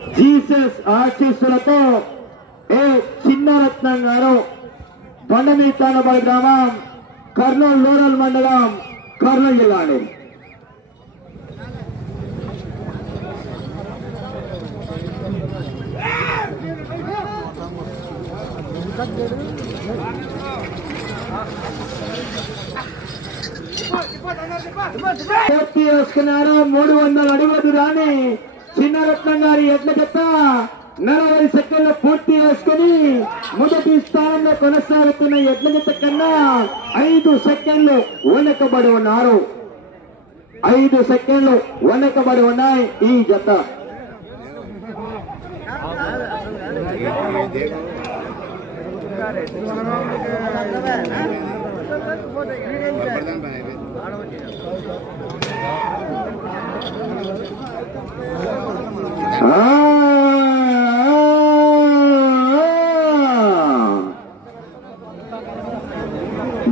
Jesus ఆశీస్సులతో ఏ చిన్నరత్నం గారు బండమి తానబాయి గ్రామం కర్నూలు రూరల్ మండలం కర్నూలు జిల్లా పూర్తి చేసుకున్నారు మూడు వందల అడుగులు రాని చిన్నరత్నం గారి ఎడ్ల చెత్త నలభై సెకండ్లు పూర్తి చేసుకుని మొదటి స్థానంలో కొనసాగుతున్న ఎడ్ల చెత్త కన్నా ఐదు సెకండ్లు వెనకబడి ఉన్నారు. ఐదు సెకండ్లు వెనకబడి ఉన్నాయి ఈ జత. ఆ,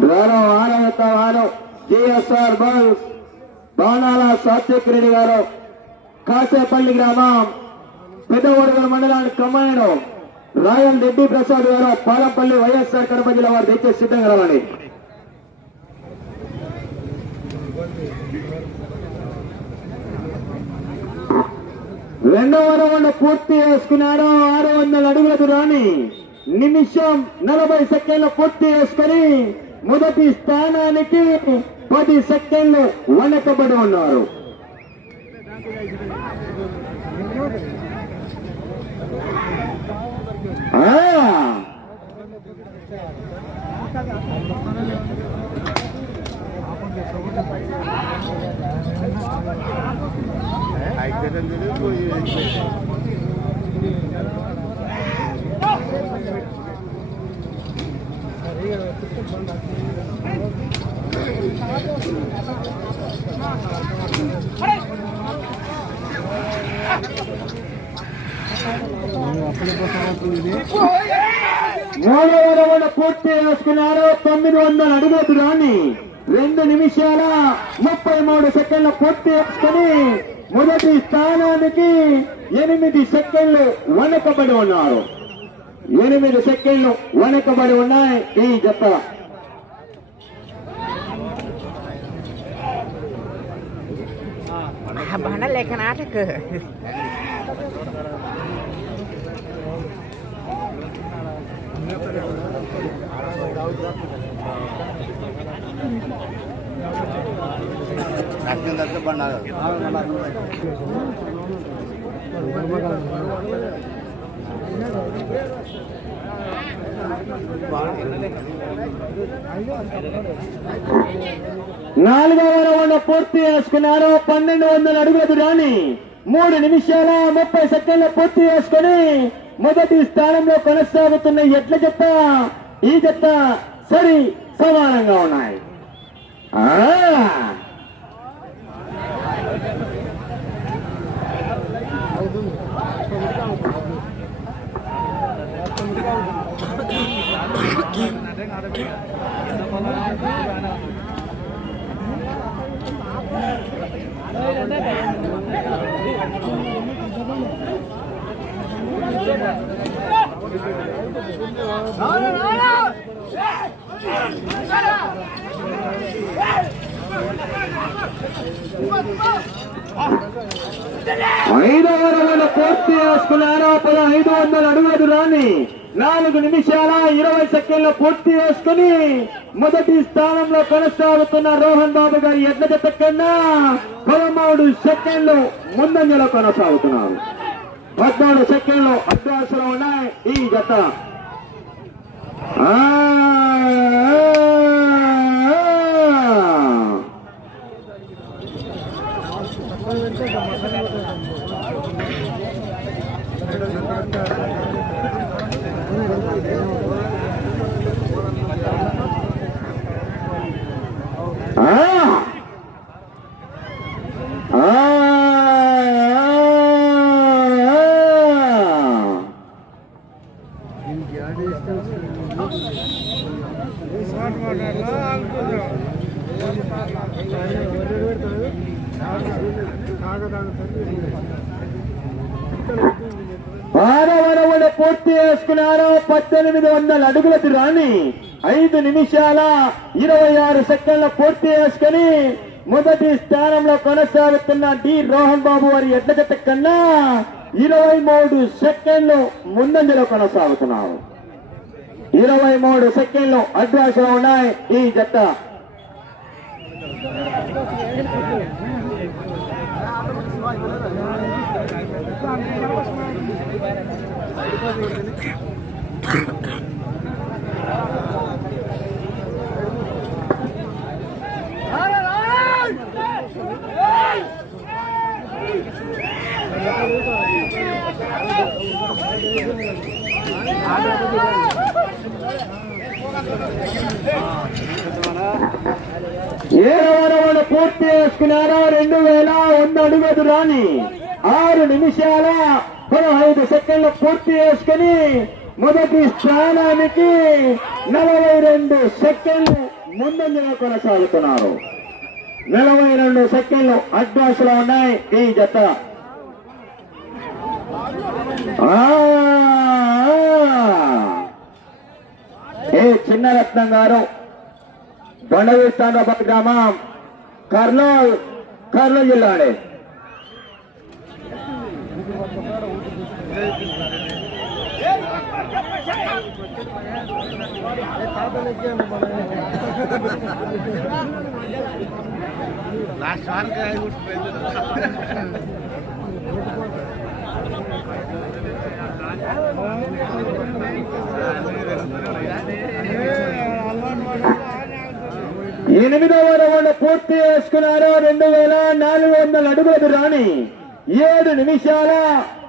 ద్వారం ఆరవత వారు జిఎస్ఆర్ బస్ బాణాల సాత్విక్ రెడ్డి గారు కాసేపల్లి గ్రామం పెద్ద ఓడుగల మండలానికి కమ్మాయను రాయల్ రెడ్డి ప్రసాద్ గారు పాలంపల్లి వైఎస్ఆర్ కడప జిల్లా వారు దయచేసి సిద్ధంగా రావాలి. రెండవ రౌండ్ పూర్తి చేసుకున్నారు ఆరు వందల అడుగుల దూరాన్ని నిమిషం నలభై సెకండ్లు పూర్తి చేసుకుని మొదటి స్థానానికి పది సెకండ్లు వెనకబడి ఉన్నారు. ఆ మూడవ రౌండ్ పూర్తి చేసుకున్నారు. తొమ్మిది వందల అడుగుల దూరాన్ని రెండు నిమిషాల ముప్పై మూడు సెకండ్లు పూర్తి చేసుకుని మొదటి స్థానానికి ఎనిమిది సెకండ్లు వెనకబడి ఉన్నారు. ఎనిమిది సెకండ్లు వెనకబడి ఉన్నాయి. ఈ జత บ้า నాలుగవ రౌండ్ పూర్తి చేసుకున్నారు. పన్నెండు వందల అడుగులకు రాని మూడు నిమిషాల ముప్పై సెకండ్ల పూర్తి చేసుకుని మొదటి స్థానంలో కొనసాగుతున్న ఎట్ల జత ఈ జత సరి సమానంగా ఉన్నాయి. ఐదు ఐదవ రౌండ్ పూర్తి చేసుకున్నారు పదహైదు వందల అడుగుల దూరాన్ని నాలుగు నిమిషాల ఇరవై సెకండ్లు పూర్తి చేసుకుని మొదటి స్థానంలో కొనసాగుతున్న రోహన్ బాబు గారి ఎడ్ల జత కన్నా పదమూడు సెకండ్లు ముందంజలో కొనసాగుతున్నారు. పద్నాలుగు సెకండ్లు అడ్వాన్స్ ఉన్నాయి ఈ జత. ఆరవరవుడు పూర్తి చేసుకున్నారు పద్దెనిమిది వందల అడుగులకి రాణి. ఐదు నిమిషాల ఇరవై ఆరు సెకండ్ల పూర్తి చేసుకుని మొదటి స్థానంలో కొనసాగుతున్న డి. రోహన్ బాబు వారి ఎడ్ల కన్నా ఇరవై మూడు సెకండ్లు ముందంజలో కొనసాగుతున్నారు. ఇరవై మూడు సెకండ్లు అడ్వాన్స్లో ఉన్నాయి ఈ జత ఏడవ పూర్తి చేసుకున్నారు? రెండు వేల వంద అడుగులు రాని ఆరు నిమిషాల పదహైదు సెకండ్లు పూర్తి చేసుకుని మొదటి స్థానానికి నలభై రెండు సెకండ్లు ముందంజలో కొనసాగుతున్నారు నలభై రెండు సెకండ్లు అడ్వాన్స్లో ఉన్నాయి. ఈ జత. ఆ, రత్నం గారు. బండవీర్ తాండ్రపల్లి గ్రామం కర్నూలు కర్నూలు జిల్లా అండి లాస్ట్ ఎనిమిదవ రౌండ్ పూర్తి చేసుకున్నారు. రెండు వేల నాలుగు వందల అడుగులకు రాని ఏడు నిమిషాల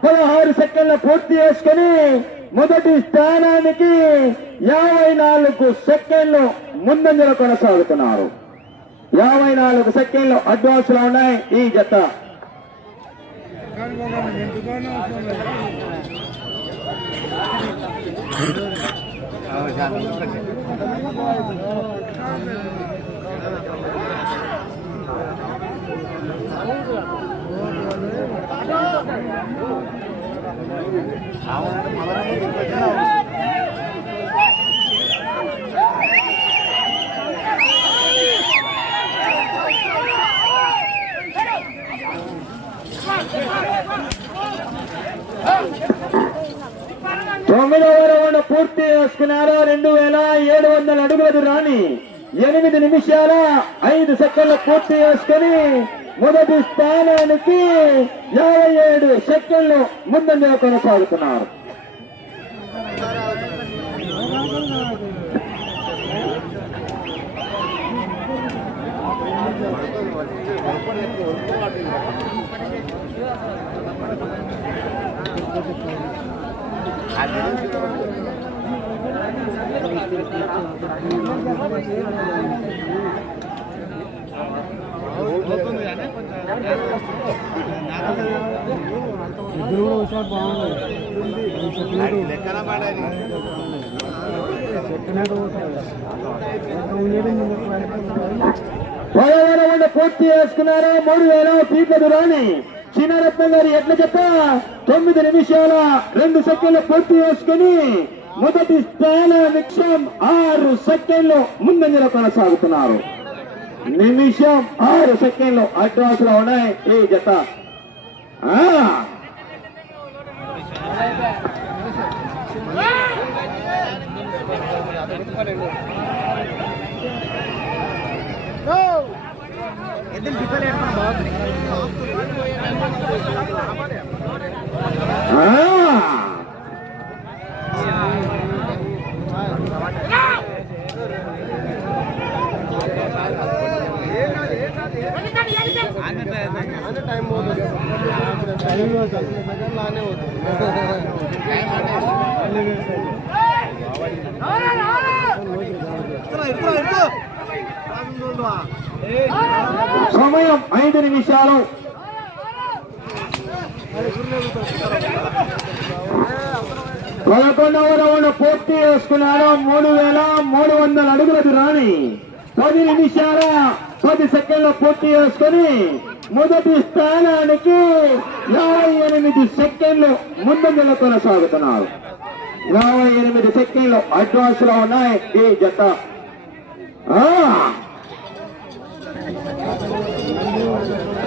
పదహారు సెకండ్లు పూర్తి చేసుకుని మొదటి స్థానానికి యాభై నాలుగు సెకండ్లు ముందంజలో కొనసాగుతున్నారు. యాభై నాలుగు సెకండ్లు అడ్వాన్స్లో ఉన్నాయి ఈ జత. 아우, 바람이 불거지나 తొమ్మిదవ రౌండ్ పూర్తి చేసుకున్నారు? రెండు వేల ఏడు వందల అడుగుల రాణి. ఎనిమిది నిమిషాల ఐదు సెకండ్లు పూర్తి చేసుకుని మొదటి స్థానానికి యాభై ఏడు సెకండ్లు ముందంజలో కొనసాగుతున్నారు. పోతుంది ఒకసారి బాగుంది లెక్కన పడాలి పదవ పూర్తి చేసుకున్నారు? మూడు వేల ఫీట్ల దూరాన్ని. చిన్నరత్నం గారు ఎట్లా చెప్ప? తొమ్మిది నిమిషాల రెండు సెకండ్లు పూర్తి చేసుకుని మొదటి స్థానానికి ఆరు సెకండ్లు ముందంజలో కొనసాగుతున్నారు. నిమిషం ఆరు సెకండ్లు అడ్వాన్స్లో ఉన్నాయి. ఈ జత. ఆ, ఎద్దులు సమయం ఐదు నిమిషాలు. పదకొండవ రౌండ్ పూర్తి చేసుకున్నారు మూడు వేల మూడు వందల అడుగులకు రాని పది నిమిషాల పది సెకండ్లు పూర్తి చేసుకుని మొదటి స్థానానికి యాభై ఎనిమిది సెకండ్లు ముందంజలో కొనసాగుతున్నారు. యాభై ఎనిమిది సెకండ్లు అడ్వాన్స్లో ఉన్నాయి. ఈ జత ఆ. ఆ. ఎమ్మెల్యే కూడా కదా ఎమ్మెల్యే కూడా ఆ.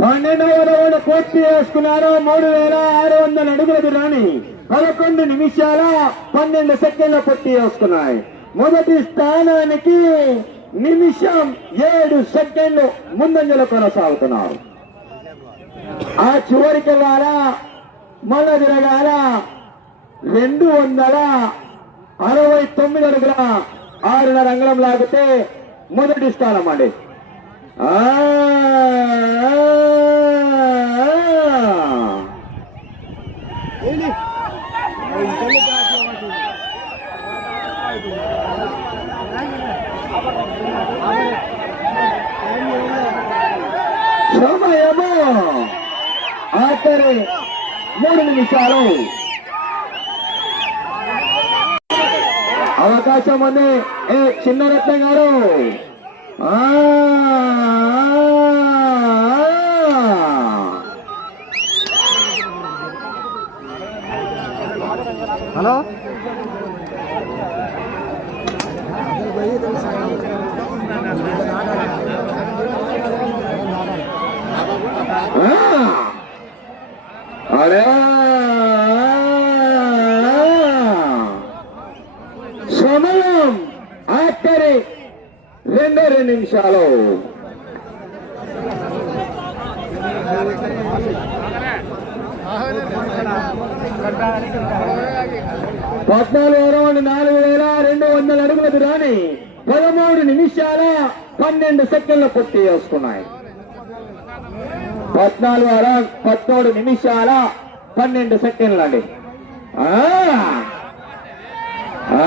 పన్నెండవ రౌండ్ పూర్తి చేసుకున్నారు. మూడు వేల ఆరు వందల అడుగుల దూరాన్ని పదకొండు నిమిషాల పన్నెండు సెకండ్ల పూర్తి చేసుకున్నాయి. మొదటి స్థానానికి నిమిషం ఏడు సెకండ్లు ముందంజలు కొనసాగుతున్నారు. ఆ చివరికి వెళ్ళాల? మళ్ళా తిరగాల రెండు వందల అరవై తొమ్మిది అడుగుల ఆరున్నర అంగళం లాగితే మొదటి స్థానం అండి ఆ ఏంటి ఇంకెళ్ళి సమయము ఆఖరి మూడు నిమిషాలు అవకాశం ఉంది. ఏ చిన్న రత్న గారు హలో. అరే సమయం ఆఖరి రెండే నిమిషాలు. పద్నాలుగు అరవై నాలుగు వేల రెండు వందల అడుగుల రాని పదమూడు నిమిషాల పన్నెండు సెకండ్లు పూర్తి చేసుకున్నాయి పద్నాలుగు రౌండ్ పద్మూడు నిమిషాల పన్నెండు సెకండ్లు అండి ఆ. ఆ.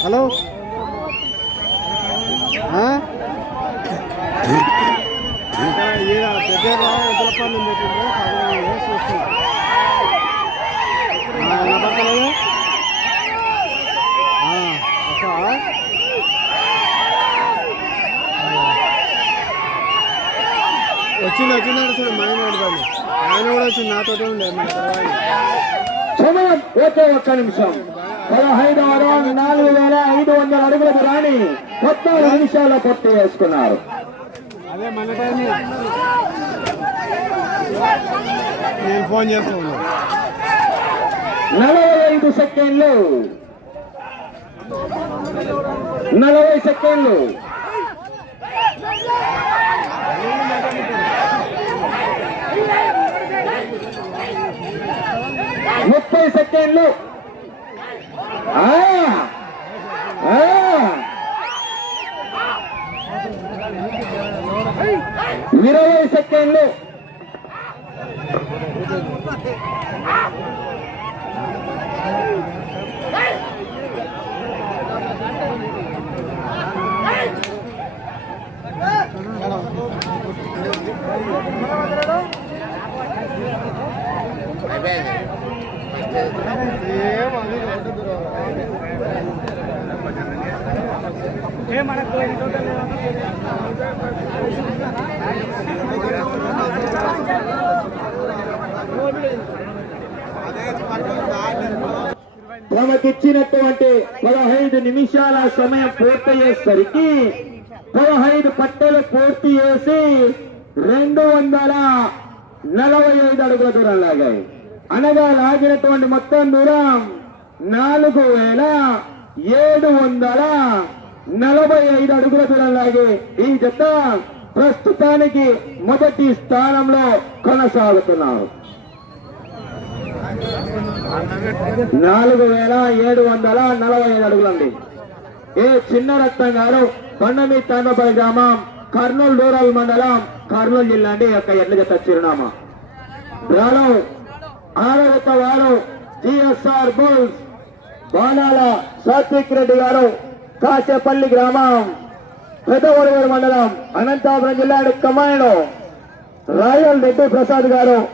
హలో ఆ? ఇక్కడ ఈడ పెద్ద ఎద్దుల పందెం పెట్టిండ్రు పదహైదు వేసి వస్తుంది ఆ, వినపడతలేదు? ఆ, వస్తావా? వచ్చింది? వచ్చింది చూడు మా ఆయన పెడతాను ఆయన కూడా వచ్చింది నాతోటే ఉండే మన తర్వాత సమయం ఒకే ఒక్క నిమిషం. పదహైదవ రౌండ్ నాలుగు వేల ఐదు వందల అడుగుల దూరాన్ని పద్నాలుగు నిమిషాల్లో పూర్తి చేసుకున్నారు. అదే మన టైం నేను ఫోన్ చేస్తూ ఉన్నాను. నలభై ఐదు సెకండ్లు. నలభై సెకండ్లు. ముప్పై సెకండ్లు. ఆ, ఆ. ఇరవై సెకండ్లు ఏం అది ఒకటి దూరం. ఏ మనకు ఎన్ని టోటల్ తమకిచ్చినటువంటి పదహైదు నిమిషాల సమయం పూర్తయ్యేసరికి పదహైదు పట్టెలు పూర్తి చేసి రెండు వందల నలభై ఐదు అడుగుల దూరం లాగాయి అనగా లాగినటువంటి మొత్తం దూరం నాలుగు వేల ఏడు వందల నలభై ఐదు అడుగుల దూరం లాగి ఈ జత ప్రస్తుతానికి మొదటి స్థానంలో కొనసాగుతున్నారు. నాలుగు వేల ఏడు వందల నలభై ఐదు అడుగులండి. ఏ చిన్న రత్నం గారు కొండమి తాండపల్లి గ్రామం కర్నూలు రూరల్ మండలం కర్నూలు జిల్లా అండి యొక్క ఎడ్ల చిరునామా. రాను ఆరో వారు జిఎస్ఆర్ బుల్స్ బాణాల సాత్విక్ రెడ్డి గారు కాసేపల్లి గ్రామం పెద్దవరగూరు మండలం అనంతపురం జిల్లా కమాండో రాయల్ రెడ్డి ప్రసాద్ గారు